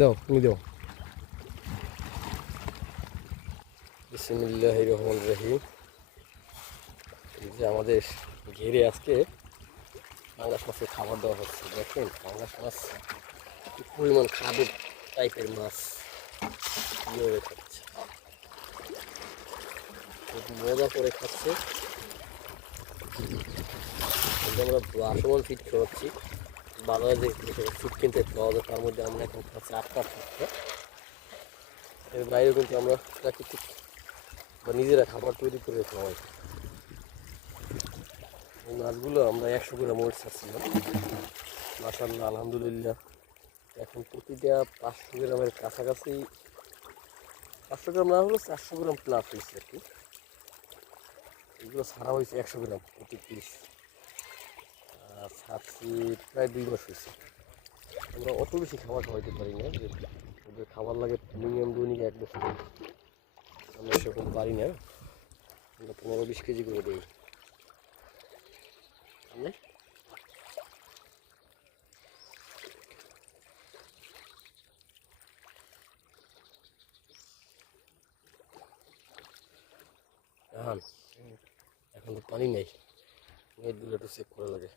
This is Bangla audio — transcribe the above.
দাও, তুমি দাও। বিসমিল্লাহ রহমান রহিম। যে আমাদের ঘেরে আজকে পাঙ্গাস মাছের খাবার দেওয়া হচ্ছে। দেখেন পাঙ্গাস মাছ পরিমাণ খাবে টাইপের মাছ। কীভাবে খাচ্ছে? খুব মজা করে খাচ্ছে। আমরা বাসমান ফিট খাওয়াচ্ছি। বাজারে যে কিনতে পাওয়া তার মধ্যে আমরা এখন খাচ্ছি আটটা এর বাইরে কিন্তু আমরা প্রাকৃতিক বা নিজেরা খাবার তৈরি করে খাওয়াই। এই মাছগুলো আমরা একশো গ্রাম ওয়েট ছাড়ছিলাম মাসাল্লাহ আলহামদুলিল্লাহ। এখন প্রতিটা পাঁচশো গ্রামের কাছাকাছি, পাঁচশো গ্রাম না হলেও চারশো গ্রাম প্লাস হয়েছে আর কি। এগুলো ছাড়া হয়েছে একশো গ্রাম প্রতি পিস আর ছাড়ছি প্রায় দুই মাস হয়েছে। আমরা অত বেশি খাবার খাওয়াইতে পারি না, যে ওদের খাবার লাগে মিনিমাম দৈনিক এক বছর আমরা সেরকম পারি না। আমরা পনেরো বিশ কেজি করে দিই। এখন তো পানি নেই। নেটগুলো একটু চেক করা লাগে।